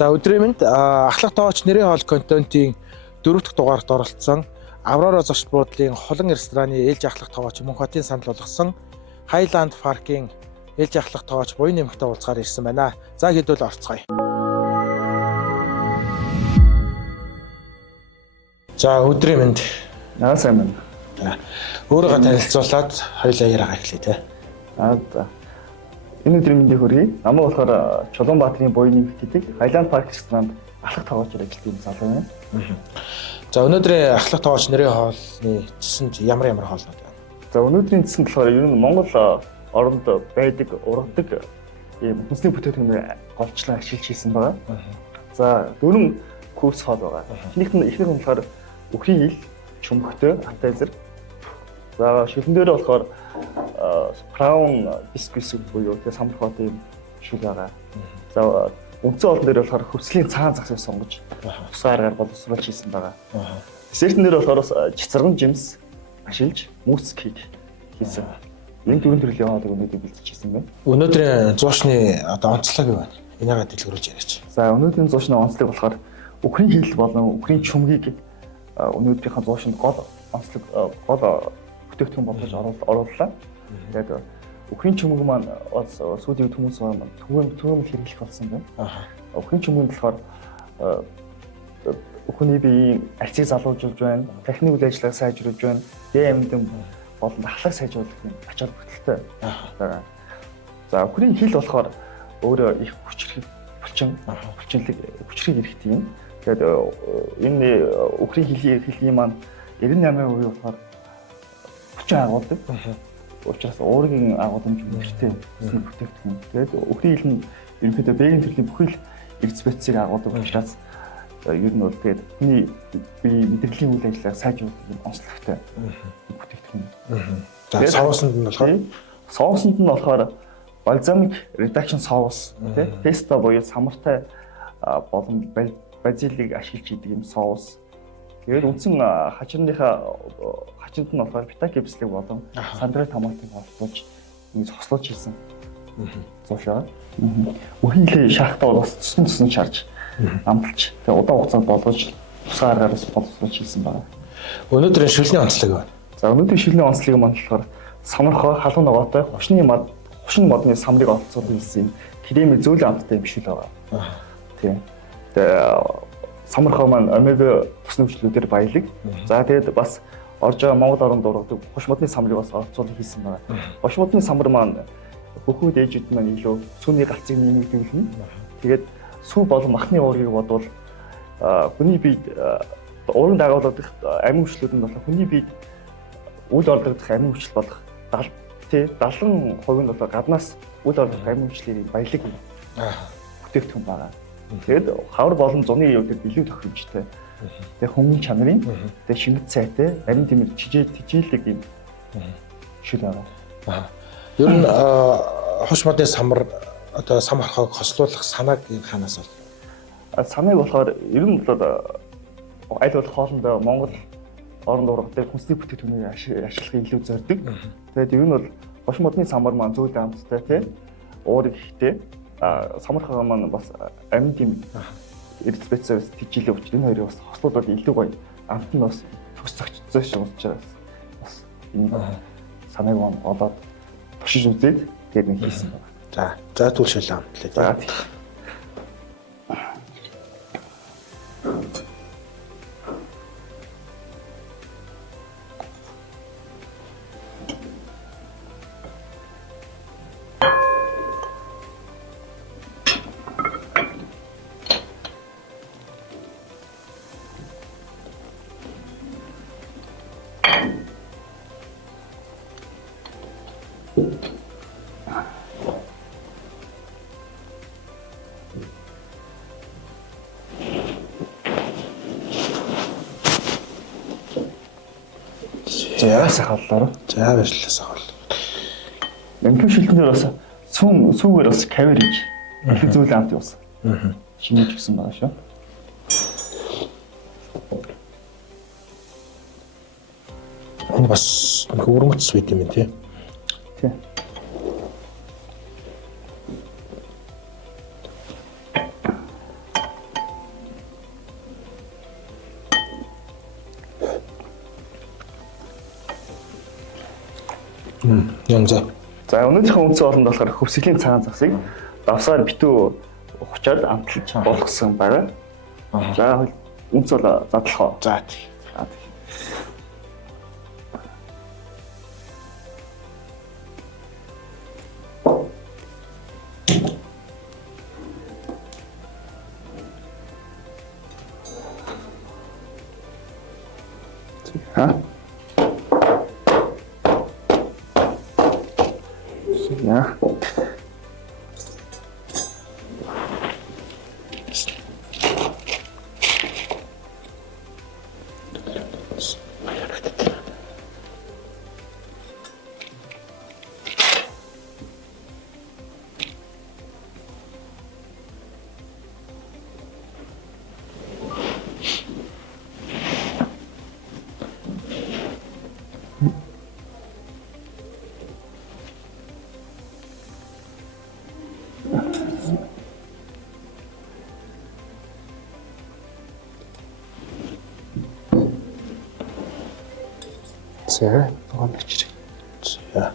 За өдрийн мэнд ахлах тоогч нэрийн хоол контентын 4 дахь дугаарт оролцсон Аврора зочд буудлын холон рестораны ээлж ахлах тоогч Мөнх хотын санал болгосон Highland Park-ийн ээлж ахлах тоогч буян нэмэгтэй уулзгаар ирсэн байна. За хэдүүл орцгоё. За өдрийн мэнд. Сайн байна. Өөрийгөө танилцуулаад хоёулаа яриагаа эхлэе те. За. Энэ өдрийн мэндийг хүргэе. Намайг болохоор Чулуунбаатарын буян нэмэгтэйг Highland Park ресторанд ахлах тоогчоор ажилладаг юм залуу байна. За өнөөдрийн ахлах тоогч нэрийн хоолны цэсэнд ямар хоолнууд байна? За өнөөдрийн цэсэнд болохоор ер нь Монгол оронд байдаг, ургадаг ийм хүнсний бүтээгдэхүүнээр голчлон ашиглаж хийсэн байгаа. За 4 курс хоол байгаа. Эхнийх нь болохоор үхрийн хил, чөмхтэй, аттай зэрэг. За шилэн дээр болохоор браун бисквит буюу тэгээ самбар хот юм шүл байгаа. За үндсэн хоолн дээр болохоор хөвслийн цаан загсыг сонгож тусгаар аргаар боловсруулж хийсэн байгаа. Десертэн дээр болохоор чицэргэн жимс ашиглаж мөс кейк хийсэн. Энэ дөрвөн төрлийн хоолыг өнөөдөр бэлтжижсэн байна. Өнөөдрийн зуушны онцлог юу байна? Энийгээ дэлгэрүүлж яриач. За өнөөдрийн зуушны онцлог болохоор үхрийн хил болон үхрийн чөмгийг өнөөдрийнхээ зуушинд гол онцлог гол бүтээгдэхүүн болгож орууллаа. Тэгээд үхрийн чөмөг маань сүүлийн үед хүмүүс түгээмэл хэрэглэх болсон байна. Үхрийн чөмөг нь болохоор үхний биеийн арчийг залуужуулж байна, техник үйл ажиллагааг сайжруулж байна, ДМД болон ахлах сайжруулах юм ач холбогдолтой. За үхрийн хил болохоор өөрөө их хүчрхэг хэрэгтэй юм. Тэгээд энэ үхрийн хилийн маань 98% болохоор хүчин агуулдаг. Учираас уургийн агуулмж хэрэгтэй бүтээгдэхүүн. Тэгээд үхрийн хил нь ерөнхийдөө бэгийн төрлийн бүхэл эрдэс бодисыг агуулдаг учраас ер нь бол тэгээд хүний бие мэдрэлийн үйл ажиллагааг сайжруулах юм онцлогтой бүтээгдэхүүн. За соуснд нь болохоор соуснд нь болохоор balsamic reduction sauce тий песто буюу самартай болон базилик ашиглаж хийдэг юм соус. Тэгээд үндсэн хачирнд нь болохоор питаки бислэг болон сандра томатыг холбооч ингэ цослуулж хийсэн. Зуушаа. Үхий хилээ шахтаа бас цэсэн шарж амталж тэгээд удаан хугацаанд болгож тусгаар гараас боловсруулж хийсэн байна. Өнөөдрийн шүлний онцлог байна. За өнөөдрийн шүлний онцлог маань болохоор самархоо халуун ногоотой хушин модны самрыг олцуулсан хийсэн крем зөөлөн амттай юм шиг л байгаа. Тийм. Тэгээд самархоо маань омега тус нөхцлүүдээр баялаг. За тэгээд бас орж байгаа Монгол оронд ургадаг хуш модны самрыг бас олцуулсан хийсэн байна. Хуш модны самар маань хөхүүд ээжүүд маань илүү сүүний галцыг нэмэгдүүлнэ. Тэгээд сүү болон махны уургийг бодвол хүний биед уурын дагуулдаг амин хүчлүүд нь болохоор хүний биед үл ордогдох амин хүчил болох 70% нь бол гаднаас үл ордогдох амин хүчлийг баялаг бүтээгдэхүүн байгаа. Тэгээд хавар болон зуны үеүүд илүү тохиромжтой. Тэгээд хүмүүн чанарын тэгээд шингэт сайтай арин тэмэр тижээлэг юм шил байгаа. Ер нь хуш модны самар одоо сам архааг хослуулах санааг ханаас бол санааг болохоор ер нь бол аль болох хоолндоо Монгол оронд ургадаг хүнсний бүтээгдэхүүнийг ашиглахыг илүү зорддог. Тэгээд ер нь бол хуш модны самар маань зөөлөн амттай тий уурыг ихтэй самархаа маань бас амин тийм эрдэс бодисоос тижээлэг учраас энэ хоёрыг бас хослуулаад илүү гоё амт нь бас төгс зөгцсөн шиг болж байгаа бас энэ санааг маань олоод туршиж үзээд тэгээд нэг хийсэн байна. За түлшээлээ амтлаа. За. За сайхаллаа. За баярлалаа сайхан. Эмхүү шилтнээр бас сүүгээр бас кавер хийж их зүйл амт явуулсан. Шинэж гисэн байгаа шүү. Энэ бас өрмөц байт юм тий. Тий. Янзаа. За өнөөдрийнхөө үндсэн олонд болохоор хөвсгөлийн цагаан загсыг давсаар битүү ухчаад амталж болгосон байгаа. За үндс бол задлах уу? За. ха? Я. За, тооноч. За.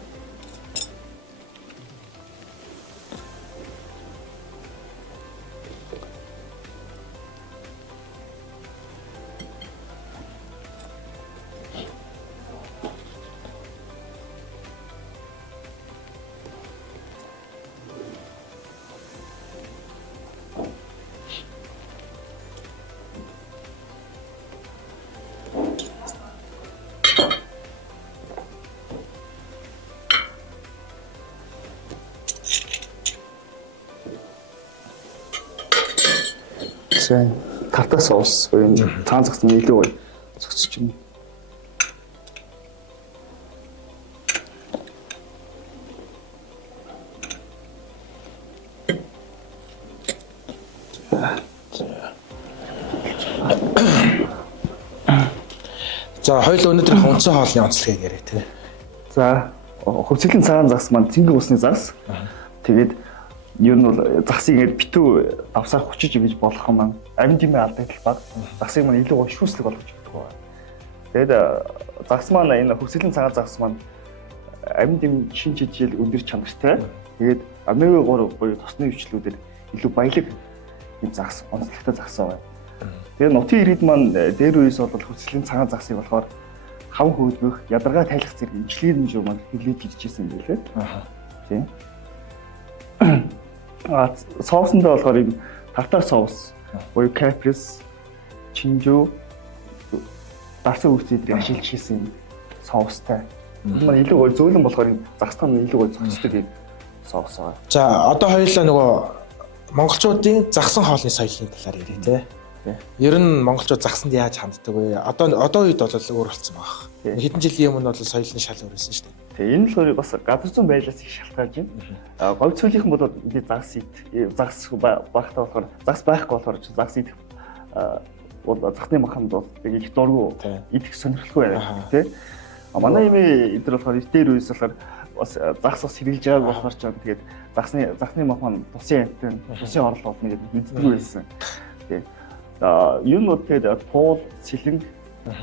За тартаа соус буюу цагаан загсны илүү гоё зогсож байна. За хоёул өнөөдөр үндсэн хоолны онцлогийг яриа тий. За хөвсгөлийн цагаан загс маань цэнгэг усны загс. Тэгээд ер нь бол загсыг ингэж битүү давсаар хүчиж ингэж болох юм маань амин дэмээ алдагдал баг. Загсыг маань илүү гоё шүүслэг болгож өгдөг байна. Тэгээд загс маань энэ хөвсгөлийн цагаан загс маань амин дэм шин жижил өндөр чанартай. Тэгээд омега 3 буюу тосны өвчлүүдээр илүү баялаг юм загс, онцлогтой загс байна. Тэгээд нутгийн иргэд маань дээр үеэс бол хөвсгөлийн цагаан загсыг болохоор хав хөөдгөх, ядаргаа тайлах зэрэг имчилгээний жив маань хэлээд ирчихсэн юм байлээ. Тийм. Соусондоо болохоор юм тартар соус, буюу каприс, чинжүү, дарсан үрцэдрийг ашиглаж хийсэн соустай. Энэ маань илүү гоё зөөлөн болохоор юм загстай нь илүү гоё зохицдог юм соус байгаа. За одоо хоёулаа нөгөө монголчуудын загсан хоолны соёлын талаар ярив тий. Ер нь монголчууд загсанд яаж ханддаг вэ? Одоо үед бол өөр болсон баг. Хэдэн жилийн өмнө бол соёлын шал өөрөөсөн шүү дээ. Тэгээ энэ болохоор бас газар зүйн байдлаас их шалтгаалж байна. Говь цөлийнхэн бол бид загс багтаа болохоор загс байхгүй болохоор загс идэх бол захны маханд бол их дургу идэх сонирхолтой байна тий. Манай имээ эдгээр болохоор дээр үес болохоор бас загс хэрэгжилж байгааг болохоор ч тэгээд загсны мах маань тусын амтэн тусын орлогод нэг мэддэг байсан. Тий. Юу нь тэгээд пуул, сэлэнг,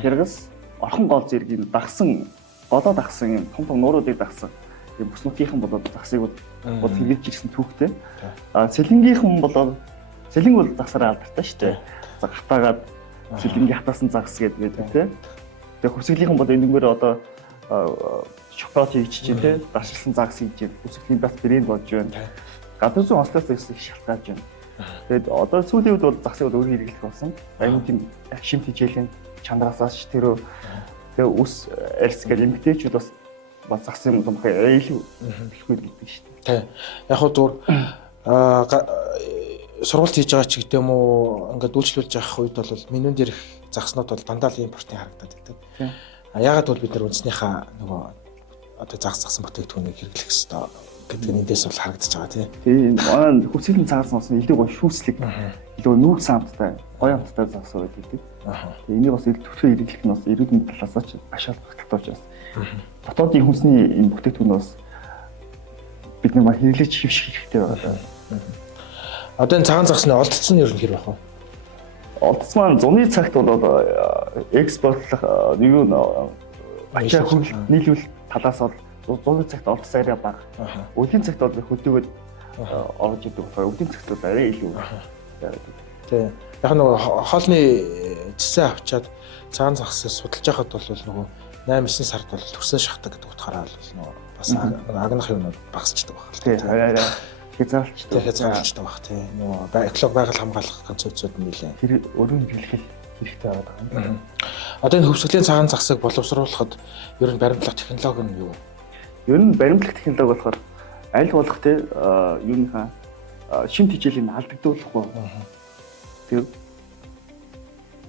хэрэгс, орхон гол зэргийн дагсан голоо дагсан юм том нууруудыг дагсан юм бүснүүдийнхэн болоод загсыг бол хэрэгж ирсэн түүхтэй. Сэлэнгийнхэн болоод сэлэнг бол загсараа алдартай шүү дээ. Хатаагаад сэлэнгийн хатаасан загс гэдэг тий. Тэгээ хөвсгөлийнхэн бол энэгээр одоо шоколад хийж чинь тий. Дашилсан загс хийж хөвсгөлийн бас брэнд болж байна. Гадар зүүн онцлогоос их шалтгаалж байна. Тэгээд одоо сүүлийн үед бол загсыг өөр хэрэглэх болсон. Аюун тийм шимт хичээлийн чандараасаач тэрөө тэгээ ус арьс гэх эмгтээчүүд бас загсан юм бахаа илүү хэлэхгүй гэдэг шүү дээ. Тий. Яг хөө зүгээр сургалт хийж байгаа ч гэдэг юм уу ингээд үйлчлүүлж явах үед бол менюн дээрх загснууд бол дандаа л импортын харагдаад байдаг. Яагаад бол бид нар үндснийхээ нөгөө одоо загсан бүтээгдэхүүнийг хэрэглэх ёстой гэдэг нь эндээс бол харагдаж байгаа тий. Тийм манай хөвсгөлийн цагаан загс нь илүү гоё шүүслэг илүү нүүгс амттай гоё амттай загс байдаг. Тэгээ энийг бас төвхөө хэрэглэх нь бас ирээдүйн талаас ч ашаал багталтай учраас. Дотоодын хүнсний энэ бүтээгдэхүүн бас бид нар хэрэглэж хөвших хэрэгтэй байгаа. Одоо энэ цагаан загсны олдсон нь ер нь хэр байх вэ? Олдсон маань зуны цагт бол экспортлох нэг нь ачаа хөрөл нийлүүл талаас бол 100 цагт олдсон арай бага. Өлийн цагт бол хөдөөгд орж идэг болохоор өлийн цагт бол арай илүү. Тий. Яг нөгөө хоолны цэсээ авчаад цагаан загсыг судалж байхад бол нөгөө 8-9 сард бол төсөө шахдаг гэдэг утгаараа бол нөгөө бас агнах юмнууд багасчдаг байна. Тий. Арай хязгаарлалцдаг. Хязгаарлалцдаг баг тий. Нөгөө эколог байгаль хамгаалах концепцууд нь нэлээ. Тэр өрөөнд хэлэх хэрэгтэй байгаа юм. Одоо энэ хөвсгөлийн цагаан загсыг боловсруулахад ер нь баримтлах технологи нь юу? Ер нь баримтлах технологи болохоор аль болох тий юуныхаа шим хичээлийн алдагдуулахгүй.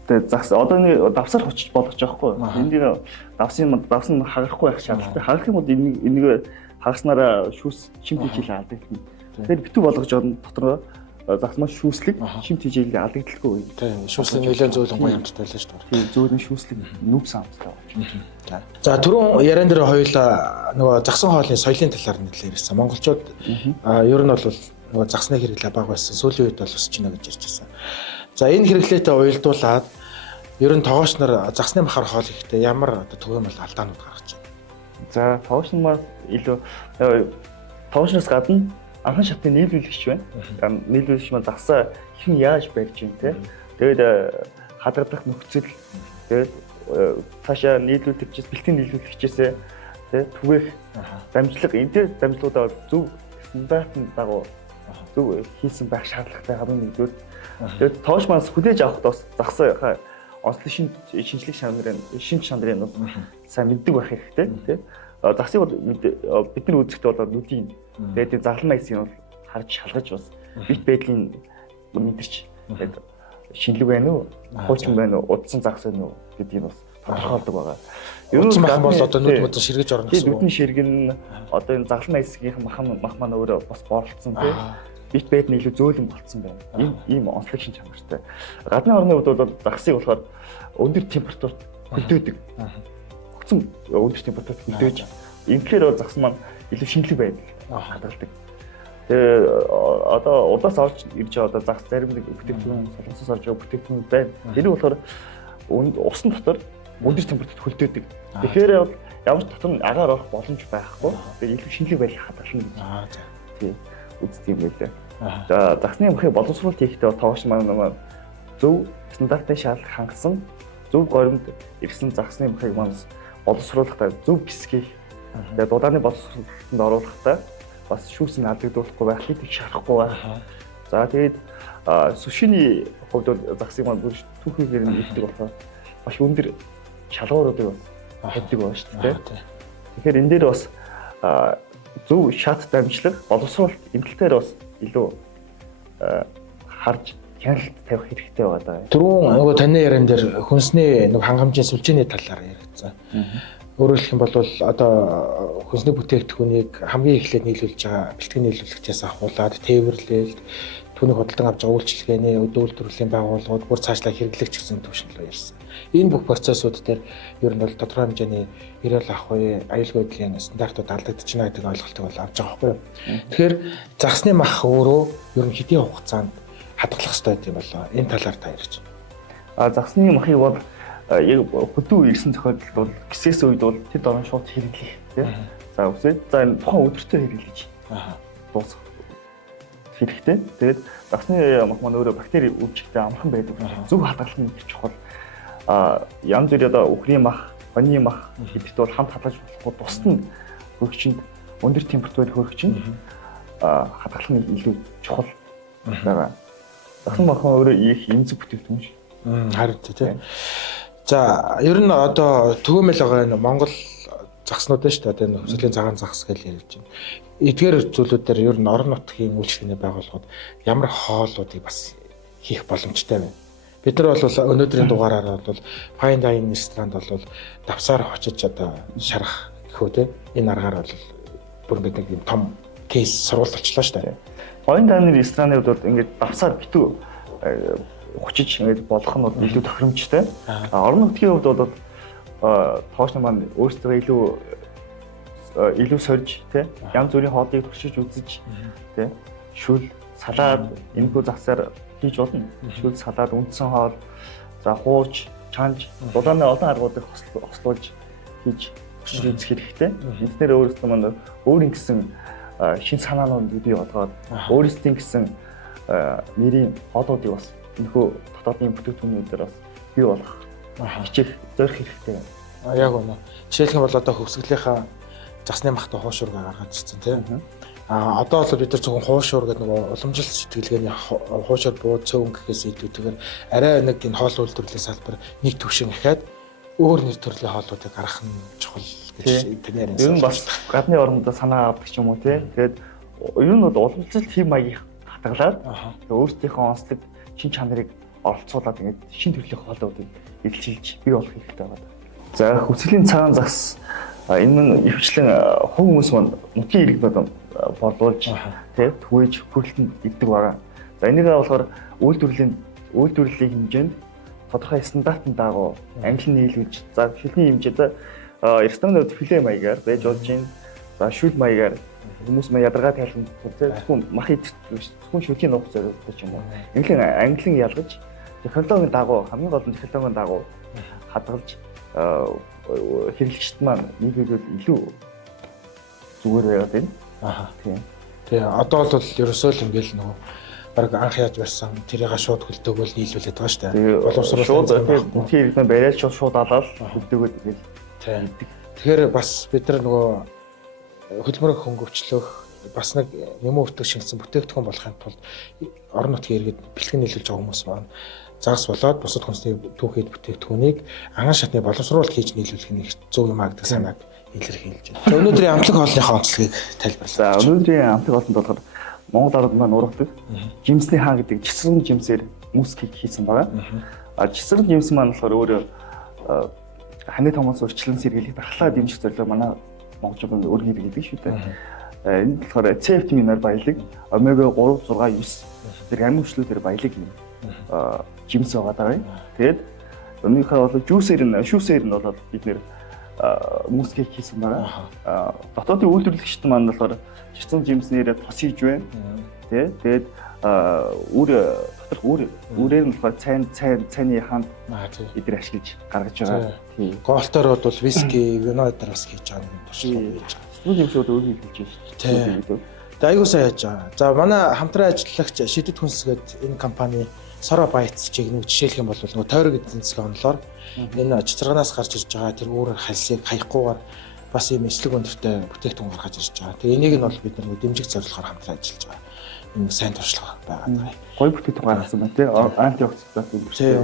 Тэгээд загс одоо нэг давсар хочиж болгож байгаа хгүй. Энийг давсан хагарахгүй байх шаардлагатай. Хагарах юм бол энийг хагаснараа шүүс шим хичээл алдагдана. Тэгэхээр битүү болгож орно дотроо загс маш шүүслэг шим хичээл алдагдaltaгүй. Тийм шүүслэг нэлээд зөөлөн гоё юмтай байлаа шүү дээ. Тийм зөөлөн шүүслэг нүб самтай байна. За түрүүн яран дээр хоёулаа нөгөө загсан хоолны соёлын талаар нэлээд ярьсан. Монголчууд ер нь бол нөгөө загсны хэрэглээ бага байсан. Сүүлийн үед бол өсөж байна гэж ярьж байсан. За энэ хэрэглээтэй уялдуулаад ер нь тоогооч нар загсны махаар хоол ихдээ ямар одоо түгээмэл алдаанууд гаргаж байна. За тоогооч нар илүү тоогоочноос гадна анхан шатны нийлүүлэгч байна. Нийлүүлэгч маань загсаа хэн яаж барьж байна те. Тэгээд хадгалах нөхцөл тэгээд цаашаа нийлүүлэгчээс бэлтгэн нийлүүлэгчээсээ те түгээх дамжлага энэ дамжлагуудаа зөв стандартын дагуу зөв хийсэн байх шаардлагатай хамгийн нэгдүгээр. Тэгээд тоогооч маань хүлээж авахдаа бас загсаа онцлог шинжлэх чанарын нь сайн мэддэг байх хэрэгтэй тий. Загсыг бол бидний үзэхдээ бол нүдийн тэгээд зарлан найсыг бол харж шалгаж бас бит байдлын мэдэрч тэгээд шинэлэг байна уу, хуучин байна уу, удсан загс байна уу гэдгийг бас тодорхойлдог байгаа. Ер нь мах бол одоо нүд мөдө ширгэж орно гэсэн үг. Нүдний ширэг нь одоо энэ зарлан найсгийн мах маань өөрөө бас борлцсон тий. Бит байд нь илүү зөөлөн болцсон байна. Ийм онцлог шин чанартай. Гадны орны хувьд бол загсыг болохоор өндөр температурт хөдөөдөг. Огцом өндөр температурт хөдөөж инхээр загс маань илүү шинэлэг байдаг хадгалдаг. Тэгээ одоо удаас орж ирж байгаа одоо загс зарим нэг бүтээгдэхүүн солонгосоос орж байгаа бүтээгдэхүүн байна. Тэр нь болохоор усан дотор өндөр температурт хөдөөдөг. Тэгэхээр ямар ч дотор нь агаар орох боломж байхгүй. Тэгээ илүү шинэлэг байх хадгална гэж. Тийм үздэг юм байлаа. За загсны махыг боловсруулалт хийхдээ тоогооч маань зөв стандартын шаардлага хангасан зөв горимд ирсэн загсны махыг маань боловсруулахдаа зөв гисгэх тэгээд дулааны боловсруулалтанд оруулахдаа бас шүүсийг алдагдуулахгүй байх хийх шарахгүй байх. За тэгээд сушины хувьд бол загсыг маань бүр түүхээр нь ихдэг болохоор маш өндөр шалгууруудыг бас тавьдаг байна шүү дээ. Тэгэхээр энэ дээр бас зөв шат дамжлага боловсруулалт эмгэлтээр бас илүү харж хяналт тавих хэрэгтэй байгаа. Түрүүн нөгөө таны яран дээр хүнсний нэг хангамжийн сүлжээний талаар яригдсан. Өөрөөр хэлэх юм бол одоо хүнсний бүтээгдэхүүнийг хамгийн эхлээд нийлүүлж байгаа бэлтгэн нийлүүлэгчээс ахуулаад тээвэрлэлд түүнийг худалдан авч байгаа үйлчилгээний үйлдвэрлэлийн байгууллагууд бүр цаашлаа хэрэглэгч гэсэн төвшинлөө ярьсан. Энэ бүх процессууд дээр ер нь бол тодорхой хэмжээний эрэл ахуй, аюулгүй байдлын стандартууд алдагдаж байна гэдэг ойлголтыг бол авч байгаа байхгүй юу. Тэгэхээр загсны мах өөрөө ер нь хэдийн хугацаанд хадгалах хэрэгтэй гэдэг юм болоо. Энэ талаар та ярьж. Загсны махыг бол яг хөдөө ирсэн тохиолдолд бол гисээс үед бол тэр дорн шууд хэрэглэх тийм. За үсээд за энэ тухайн өдөртөө хэрэглэж. Дуусах хэрэгтэй. Тэгээд загсны мах маань өөрөө бактери үүсгэхдээ амархан байдаг. Зөв хадгалах нь чухал. Янз бүр одоо үхрийн мах, хоны мах гэдэгт бол хамт хадгалж болохгүй тусад нь хөрөгчөнд өндөр температураар хөрөгчөнд хадгалах нь илүү чухал байгаа. Загсан махан өөрөө их эмзэг бүтээгдэхүүн шүү. Харин тийм. За ер нь одоо түгээмэл байгаа энэ Монгол загснууд шүү дээ. Одоо энэ хөвсгөлийн цагаан загс гэж ярьж байна. Эдгээр зүйлүүдээр ер нь орон нутгийн үйлчлэгээний байгууллагууд ямар хоолуудыг бас хийх боломжтой байна. Бид нар бол өнөөдрийн дугаараар бол fine dining ресторанд бол давсаар очиж одоо шарах гэхүү те энэ аргаар бол бүр бид нэг юм том кейс сурвалж болчихлоо шүү дээ. Fine dining рестораны хувьд бол ингээд давсаар битүү хүчиж ингээд болох нь бол илүү тохиромжтой. Орон нутгийн хувьд бол тоогч нар маань өөрсдөө илүү сорж те янз бүрийн хоолыг туршиж үзэж те шүл, салаад энэхүү засаар хийж болно. Шүл, салаад, үндсэн хоол, за хуурч, чанж, дулааны олон аргуудыг хослуулж хийж өчр үзэх хэрэгтэй. Эдгээр өөрөөсөө манай өөрийн гэсэн шин санаанууд бий болгоод өөрсдийн гэсэн нэрийн хоолуудыг бас энэхүү дотоодын бүтээгдэхүүнүүдээр бас бий болгох хичээх зорих хэрэгтэй. Яг үнэ. Жишээлх юм бол одоо хөвсгөлийнхаа засны махтай хуушуурга гаргаад ирсэн тийм. Одоо бол бид нар зөвхөн хуушуур гэдэг нөгөө уламжлалт сэтгэлгээний хуушуур бууд цөөн гэхээс илүүтэйгээр арай нэг энэ хоол үйлдвэрлэлийн салбар нэг төвшин гэхэд өөр нэг төрлийн хоолуудыг гаргах нь чухал гэж тэний яриан. Ер нь бас гадны орнуудаа санаа авдаг ч юм уу тийм. Тэгээд ер нь бол уламжлалт хэм маягийг хатгалаад өөрсдийнхөө онцлог шин чанарыг оролцуулаад ингээд шин төрлийн хоолуудыг эзэлж бий болох хэрэгтэй байна. За хүслийн цагаан загас энэ нь өвчлэн хувь хүмүүс маань нутгийн иргэд болуулж тий түгээж хөрөлтөнд ирдэг байгаа. За энийг болохоор үйлдвэрлэлийн хэмжээнд тодорхой стандартын дагуу англи нийлүүлж за шүлний хэмжээтэй ресторанууд филе маягаар байж болж байна. За шүл маягаар хүмүүс маань ядаргаа тайлбар тий зөвхөн мах идэх зөвхөн шүлийн нууц зориулдаг ч юм уу. Инглин англин ялгаж технологийн дагуу хамгийн гол нь технологийн дагуу хадгалж хэрэглэгчд маань нийлүүлэл илүү зүгээр байгаад байна. Тийм. Тэгээ одоо бол ерөөсөө л ингээл нөгөө баг анх яаж байсан тэрийг шууд хөлдөөгөл нийлүүлээд байгаа шүү дээ. Боловсруулалт шууд нутгийн иргэдэн бариад шууд алаад хөлдөөгөл тэгэл. Тийм. Тэгэхээр бас бид нар нөгөө хөдөлмөрөг хөнгөвчлөх бас нэг юм өвтөг шингэсэн бүтээгдэхүүн болохын тулд орон нутгийн иргэд бэлтгэн нийлүүлж байгаа хүмүүс маань загас болоод бусад хүнсний түүхийд бүтээгдэхүүнийг аган шатны боловсруулалт хийж нийлүүлэх нь зөв юм аа гэдэг санааг илэрхийлж байна. За өнөөдрийн амтлаг хоолныхоо онцлогийг тайлбарлаа. За өнөөдрийн амтлаг хоолнд болохоор Монгол ард маань ургадаг жимсний хаан гэдэг жисрэн жимсээр мускийг хийсэн байгаа. Жисрэн жимс маань болохоор өөрөө ханы томоос урьдчилан сэргийлэх дархлаа дэмжих зорилго манай монголчууд өөр хэрэглэдэг шүү дээ. Энэ болохоор С витаминаар баялаг, омега 3, 6, 9 зэрэг амин хүчлүүдээр баялаг юм жимс байгаа даа. Тэгээд өнөөхөө бол шүүсээр нь бол бид нэр мускийг хийсэн байгаа. Дотоодын үйлдвэрлэгчд маань болохоор жирцэн жимснээр тос хийж байна. Тэгээд үрээр нь болохоор цайны хаанд эдгээр ашиглаж гаргаж байгаа. Тийм. Голтоор бол виски, винодар бас хийж байгаа юм туршлага хийж байгаа. Сүүл юмсууд өөр хэлж байна шүү дээ. Тэгээд айгуу сайн яаж байгаа. За манай хамтран ажиллагч Шидэт хүнсгээд энэ компани Сора Байц чиглэлийг жишээлх юм бол нөгөө тойрог эзэн засгийн онолоор энэ цэцэрганаас гарч ирж байгаа тэр үүрэг хальсыг хаяггүйгээр бас ийм эслэг өндөртэй бүтээгдэхүүн гаргаж ирж байгаа. Тэгээ энийг нь бол бид нар дэмжих зорилгоор хамтран ажиллаж байгаа. Энэ сайн туршлага байгаа. Гой бүтээгдэхүүн гаргасан байна тий. Антиоксидант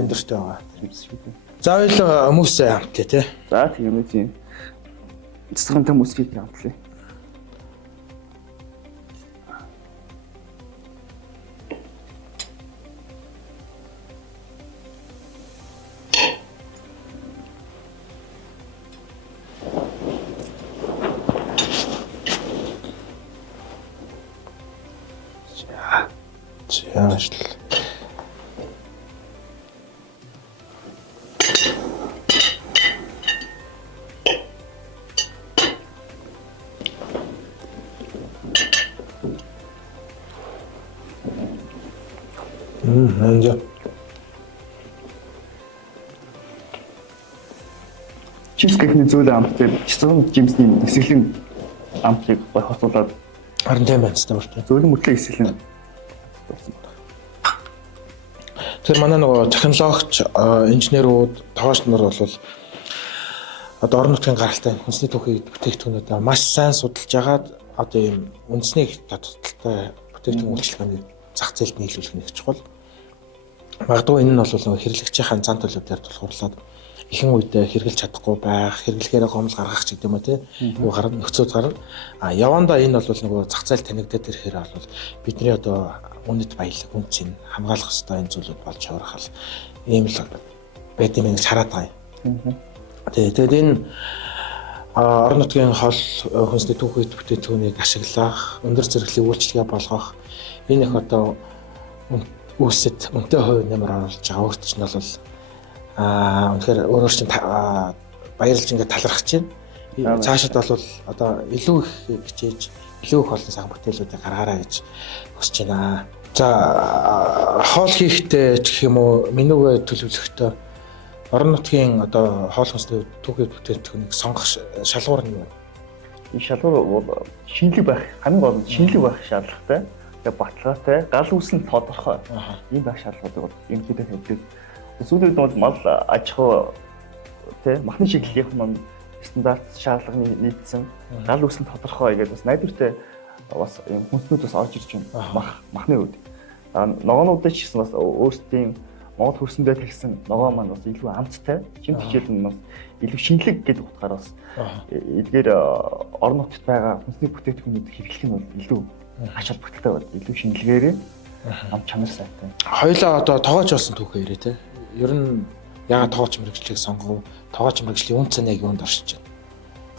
өндөртэй байгаа. За хоёулаа хүмүүсээ хамтлаа тий. За тийм үү тийм. Цэцэргантай хүмүүсийг хамтлаа. Яаш л. Нэнжа. Чизкейкний зүйл амттай чицэн жимсний эсгэлэн амтыг гой хоцуулаад харин тийм байна тест мөртэй. зөөлөн мөрлөө эсгэлэн. Тэр манай нөгөө технологич, инженерүүд, тоогч нар бол одоо орон нутгийн гаралтай хүнсний түүхий бүтээгдэхүүнүүдээ маш сайн судалж агаад одоо ийм үндэсний тодорхойлолттой бүтээгдэхүүн үйлчилгээний зах зээлд нийлүүлэх нь их чухал. Магадгүй энэ нь бол нөгөө хэрэглэгчийн зан төлөвлөлтөөр тулгуурлаад ихэнх үедээ хэрэглэж чадахгүй байх, хэрэглэхээрээ гомдол гаргах ч гэдэг юм уу тий. Юу гарна нөхцөл гарна. Явандаа энэ бол нөгөө зах зээл танигдаад ирэхээр бол бидний одоо үнэт баялаг, үнцийг хамгаалах хэрэгтэй энэ зүйлүүд болж хувирхал ийм л байд юм гэж хараад байгаа юм. Тэгээд энэ орон нутгийн хол хүнсний түүхий бүтээгдэхүүнийг ашиглах, өндөр зэрэглэлийн үйлчилгээ болгох энэ их одоо үүсэт үнэтэй хувь нэмэр оруулж байгаа. Өөрт чинь бол үнэхээр өөрөөр чинь баярлж ингээд талархаж байна. Цаашид бол одоо илүү их хичээж, илүү их олон цаг бүтээлүүдийг гаргаарай гэж хүсэж байна. За хоол хийхдээ ч гэх юм уу менюгээ төлөвлөхдөө орон нутгийн одоо хоол хүнсний түүхий бүтээгдэхүүнийг сонгох шалгуур нь юу вэ? Энэ шалгуур бол шинэлэг байх, хамгийн гол нь шинэлэг байх шаардлагатай. Тэгээ баталгаатай, гал үүсэл тодорхой. Ийм байх шаардлагатай бол эмчүүдэд хэвдэг. Сүүлийн үед бол мал аж ахуй махны чиглэлийн маань стандарт шаардлагыг нийцсэн. Гал үүсэл тодорхой гэдэг бас найдвартай бас юм хүнснүүд бас орж ирж байна. Махны үед. Ногоонуудад ч гэсэн бас өөрсдийн Монгол хөрсөндөө тарьсан ногоо маань бас илүү амттай, шин хичээл нь бас илүү шинэлэг гэдэг утгаараа бас эдгээр орон нутгад байгаа хүнсний бүтээгдэхүүнүүд хэрэглэх нь бол илүү ач холбогдолтой байна. Илүү шинэлгээр ам чанар сайтай. Хоёлаа одоо тоогооч болсон түүхээ ирээ те. Ер нь яагаад тоогооч мэрэгчлийг сонгов? Тоогооч мэрэгжлийн үн цэн яг юунд оршиж байна?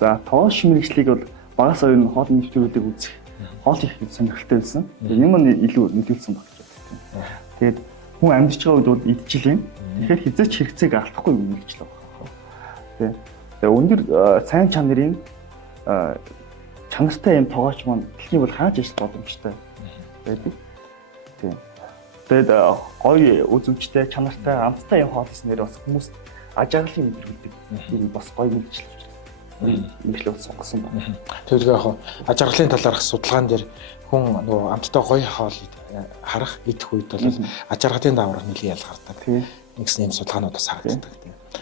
За тоогооч мэрэгчлийг бол багаас өөр нь хоол нэвтрүүлгийг үзэх хоол их сонирхолтой байсан. Энэ маань илүү нөлөөлсөн багч байна. Тэгээд хүн амьдарч байгаа үед бол идчихлээ. Тэгэхээр хизээч хэрэгцээг алдахгүй юм мэрэгчлээ байна. Тэгээ өндөр сайн чанарын чанартай юм тоогооч маань дэлхийн бол хааж иж боломжтой байдаг. Тийм. Тэгээд гоё үзмжтэй, чанартай, амттай юм хоол хийснээр бас хүмүүс ажиглалын мэдрүүлдэг. Энэ бас гоё мэрэгчлээ мэрэгчлээ сонгосон байна. Тэгвэл яг ажиглалын талаарх судалгаан дээр хүн нөгөө амттай гоё хоол харах идэх үед бол ажиглалын давраг нэлийн ялгардаг. Нэгсэн юм судалгаанууд бас харагддаг.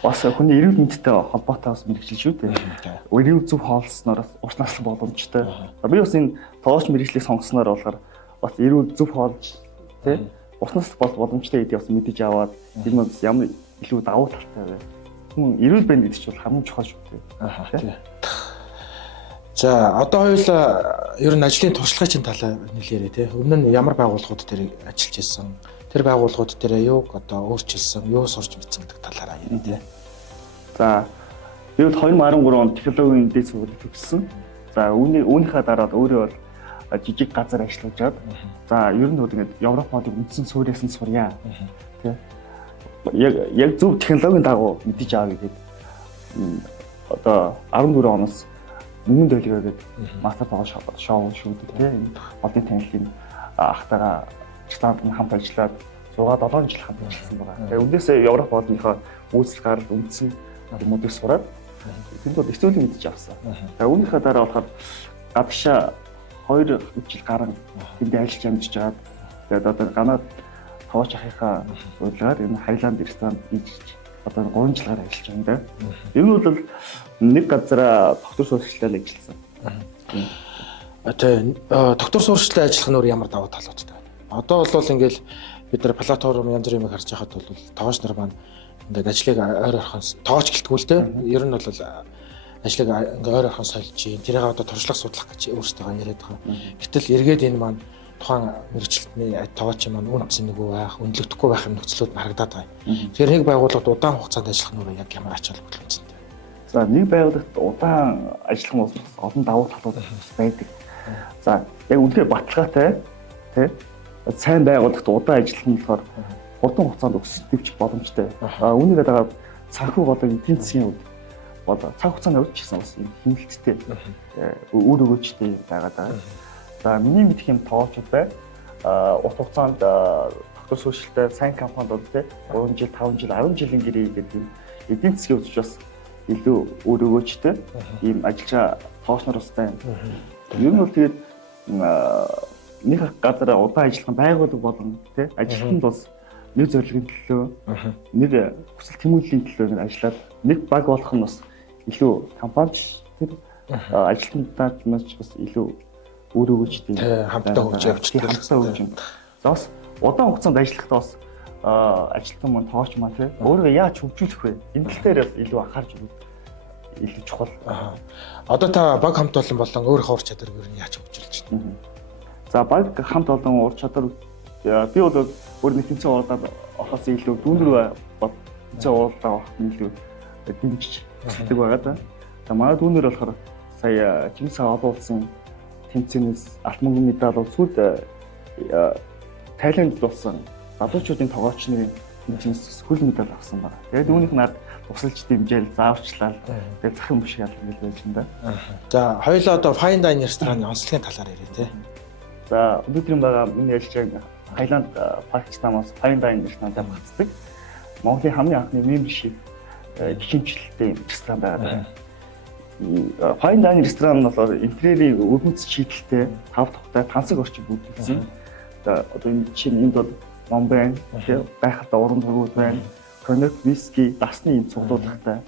Бас хүний эрүүл мэндтэй холбоотой бас мэрэгжил шүү дээ. Эрүүл зөв хоолсноор урт наслах боломжтой. Би бас энэ тоогооч мэрэгжлийг сонгосноор болохоор бас эрүүл зөв хоолж тий урт наслах боломжтой гэдгийг бас мэдэж аваад энэ нь ямар илүү давуу талтай вэ? Хүн эрүүл байна гэдэг чинь хамгийн чухал шүү дээ. За одоо хоёул ер нь ажлын туршлагын талаар нэлээрээ тий. Өмнө нь ямар байгууллагууд дээр ажиллаж ирсэн? Тэр байгууллагууд дээр юуг одоо өөрчилсөн, юу сурч мэдсэн гэдэг талаараа ярив тий. За би бол 2013 онд технологийн дэд сургуулийг төгссөн. За үүнийхээ дараа өөрөө бол жижиг газар ажиллаж жаад за ер нь бол ингээд Европ модыг үндсэн суурьяасан сурья. Тий. Яг зөв технологийн дагуу мэдэж авъя гэдэг. Одоо 14 оноос мөнгөн дэлгэр гэдэг мастер тоогооч шоу шүүдэг тий. Одны танилын ахтараа станд хамт ажиллаад 6-7 жил хамт ажилласан байгаа. Тэгээ үндээсээ Европ модынхаа үүсэл гарал үндсэн модыг сураад тэнд бол эцүүлэг мэдэж авсан. Тэгээ үүнийхээ дараа болохоор гадагшаа 2 жил гарan тэнд ажиллаж амжиж жаад тэгээд одоо Ганаад тоогооч ахыхаа урилгаар энэ Хайланд ресторан хийж одоо 3 жилээр ажиллаж байна да. Ер нь бол нэг газараа доктор сургалтаар ажилласан. Тэгээ доктор сургалтад ажиллах нь өөр ямар давуу талуудтай байна? Одоо бол ингээл бид нар платформ янз бүрийн юм харж байхад бол тоогооч нар маань ингээд ажлыг ойр орхон тоогооч гэлтгүү л дээ. Ер нь бол ажлыг ингээд ойр орхон сольж чинь тэрийг одоо туршлага судлах гэж өөрсдөө яриад байгаа. Гэтэл эргээд энэ маань тухайн мэрэгчлэлтний тоогооч маань үнцэн нөгөө байх, үнэлэгдэхгүй байх юм нөхцлүүд харагдаад байгаа. Тэгэхээр нэг байгууллагад удаан хугацаанд ажиллах нь яг ямар ач холбогдол үнцэнтэй. За нэг байгууллагт удаан ажиллах нь бол олон давуу талууд байдаг. За яг үнэхээр баталгаатай тий сайн байгууллагт удаан ажиллах нь болохоор хурдан хугацаанд өсөлтөвч боломжтой. Үүнийгээ дагаад санхүү болон эдийн засгийн хувьд бол цаг хугацааны хувьд ч гэсэн бас хэмнэлттэй үр өгөөчтэй байгаад байгаа. За миний мэдх юм тоогоочуд бай. Урт хугацаанд доктор сургалтад сайн компанид бол тий 3 жил, 5 жил, 10 жилийн гэрээ гэдэг юм эдийн засгийн хувьд бас илүү үр өгөөчтэй ийм ажиллаж тоогооч нар бас байна. Ер нь бол тэгээд нэг газараа удаан ажиллах байгууллага болон тий ажилтнууд бас нэг зорилгын төлөө нэг хүсэл тэмүүллийн төлөө ажиллаад нэг баг болох нь бас илүү компанич тэр ажилтнуудад бас илүү үр өгөөчтэй хамтдаа хөгж явчихдаг. Хамтдаа хөгж юм. За бас удаан хугацаанд ажиллахдаа бас ажилтан маань тоогооч маань тий өөрөө яаж хөгжүүлэх вэ? Энэ тал дээр бас илүү анхаарч илүү чухал. Одоо та баг хамт олон өөрийнхөө ур чадварыг юу яаж хөгжүүлж байна? За баг хамт олон ур чадвар би бол өөр нэг тэнцэн уралдаад олоос илүү дүүнэр бод тэнцэн уралдаа авах илүү дэмжиж хэлдэг байгаа да. За манай дүүнэр болохоор сая Чингис хаан олуулсан тэнцэнээс алт мөнгөн медаль бол сүүлд Тайланд болсон залуучуудын тоглогч нарын тэнцэнээс хөл медаль авсан байна. Тэгээд үүнийх над тусалж дэмжээл заавчлаа. Тэгээд захын биш ял гэж байж энэ да. За хоёулаа одоо Fine Dine рестораны онцлогийн талаар ярив тий. За өнөөдрийн байгаа миний ярьж байгаа Хайланд паркч намаас Fine Dine ресторантай багцдаг. Монголын хамгийн анхны membership хэмжлэлтэй ресторан байгаа. Fine dining ресторан нь болохоор интерьерийн өвгөнц шийдэлтэй 5 тухтай тансаг орчим бүрдүүлсэн. Одоо энэ чинь энд бол ном байна, байхад уран зургууд байна, коньяк, виски, дасны юм цуглуулгатай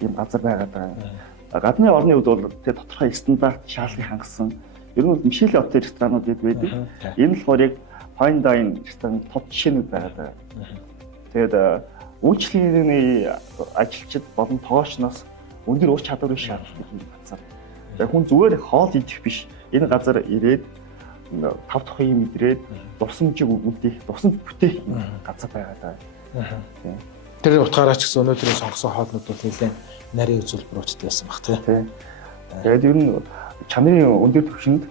ийм газар байгаа даа. Гадны орны үед бол тэр тодорхой стандарт шаалгыг хангасан. Ер нь Мишель хотель ресторанууд байдаг. Энэ болохоор яг fine dining ресторан топ жишээнүүд байгаа даа. Тэгээд үйлчлэгээний ажилчид болон тоочноос өндөр ур чадварын шаардлагатай газар. Яг хүн зүгээр хоол идэх биш. Энэ газар ирээд 5 дахь юм идрээд дурсамжийг үлдээх, дурсамж бүтээх газар байгаа даа. Тэр утгаараа ч гэсэн өнөөдрийн сонгосон хоолнууд бол нэлээд нарийн үзүүлбэрүүдтэй байсан баг тийм. Тэгээд ер нь чанарын өндөр түвшинд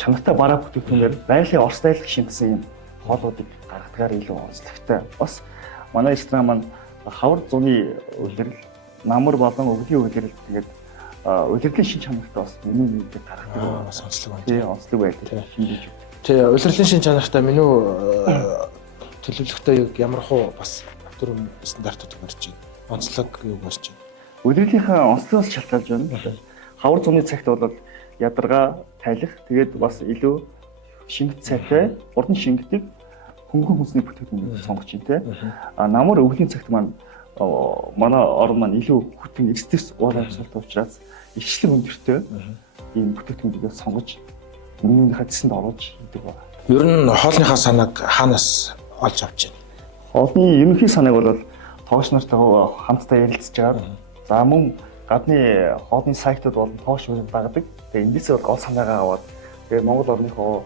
чанартай бараа бүтээгдэхүүнээр байгалийн ор стайлыг шингэсэн юм хоолуудыг гаргадагаар илүү онцлогтой. Бас манай ресторан маань хавар зуны үйлрэл намар болон өвлийн үйлрэл тэгээд улирлын шин чанартай бас менюүүдийг гаргадаг. Сонслог байна. Тийм, онцлог байдаг. Тэгээ улирлын шин чанартай меню төлөвлөгтэй ямар хуу бас автор стандартууд барьж байна. Онцлог юу барьж байна. Улирлынхаа онцлогоос шалтгаалж байна. Хавар зуны цагт бол ядаргаа тайлах тэгээд бас илүү шингэт цайтай уран шингэдэг хөнгөн хүнсний бүтээгдэхүүн сонгож байна те. Намар өвлийн цагт маань манай орн маань илүү хүчин экстерс уул амьсгалтай учраас илчлэг өндөртэй ийм бүтээгдэхүүнүүдээ сонгож менюний хадсанд оруулж идэг байна. Ер нь хоолныхаа санааг хаанаас олж авч байна? Хоолны ерөнхий санааг бол тоогч нартайгаа хамтдаа ярилцж байгаа. За мөн гадны хоолны сайтууд болон тоогч нарыг дагадаг. Тэгээ эндээсээ бол гол санаагаа аваад тэгээ Монгол орныхоо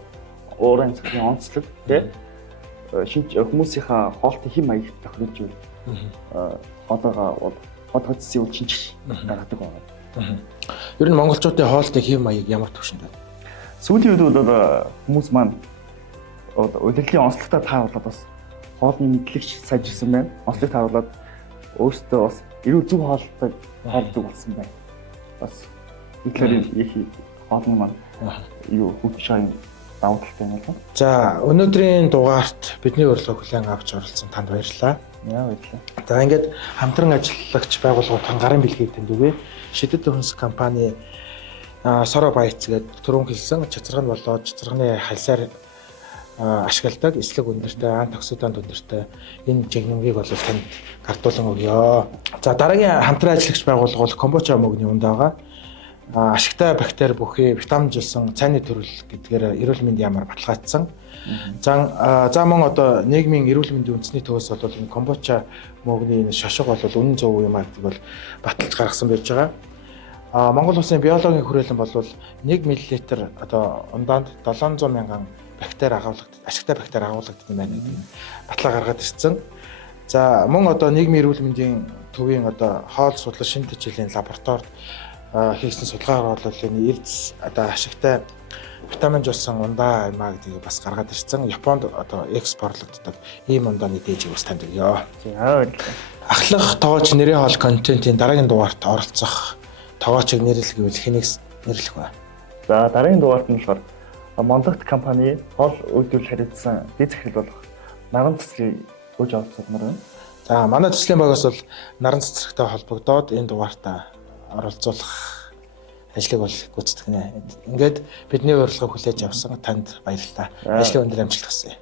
уур амьсгалын онцлог тэгээ шинж хүмүүсийнхаа хоолтын хэм маяг тохиромжуул хоолойгоо бол хот хотсын үл шинж гаргадаг байна. Ер нь монголчуудын хоолтын хэм маяг ямар төвшөнд байна? Сүүлийн үед бол хүмүүс маань удирдлагын онцлогтой тааруулаад бас хоолны мэдлэгч сайжирсан байна. Онцлог тааруулаад өөрсдөө бас эрүүл зөв хоолтой хоолдог болсон байна. Бас итлэрийн их хоолны маань юу хөвчөө давуу талтай юм байна. За өнөөдрийн дугаарт бидний урилгыг хүлээн авч оролцсон танд баярлалаа. Яа баярлалаа. За ингээд хамтран ажиллагч байгууллагуудын гарын бэлгийг танд өгье. Шидэт хөнс компани Soro Bytes гэдэг түрүүн хэлсэн цацраг нь болоод цацрагны хальсаар ашигладаг эслэг өндөртэй, ан токсидант өндөртэй энэ жигнэмгийг бол танд гартуулан өгье. За дараагийн хамтран ажиллагч байгууллага бол комбоча мөгний унд байгаа. Ашигтай бактери бүхий витаминжилсан цайны төрөл гэдгээр эрүүл мэндийн ямар баталгаажсан. За мөн одоо нийгмийн эрүүл мэндийн үндэсний төвөөс бол энэ комбоча мөгний энэ шошго бол үнэн зөв юм аа гэдэг бол баталж гаргасан байж байгаа. Монгол улсын биологийн хүрээлэн бол 1 мл одоо ундаанд 700 мянган бактери агуулгад ашигтай бактери агуулгаддаг юм байна гэдэг баталгаа гаргаад ирсэн. За мөн одоо нийгмийн эрүүл мэндийн төвийн одоо хоол судлал шинэ төчлийн лабораторид хийсэн судалгаагаар бол энэ эрдэс одоо ашигтай витаминжуулсан ундаа аймаа гэдгийг бас гаргаад ирсэн. Японд одоо экспортлогддог ийм ундааны дээжийг бас танд өгье. За баярлалаа. Ахлах тоогч нэрийн хоол контентын дараагийн дугаарт оролцох тоогчийг нэрлэх гэвэл хэнийг нэрлэх вэ? За дараагийн дугаарт нь болохоор Мондогт компани хоол үйлдвэрлэл хариуцсан дэд захирал болох наран цэцрийг өгж оролцуулмаар байна. За манай төслийн багаас бол наран цэцрэгтэй холбогдоод энэ дугаарт оролцуулах ажлыг бол гүйцэтгэнэ. Ингээд бидний урилгыг хүлээж авсан танд баярлалаа. Ажлын өндөр амжилт хүсье.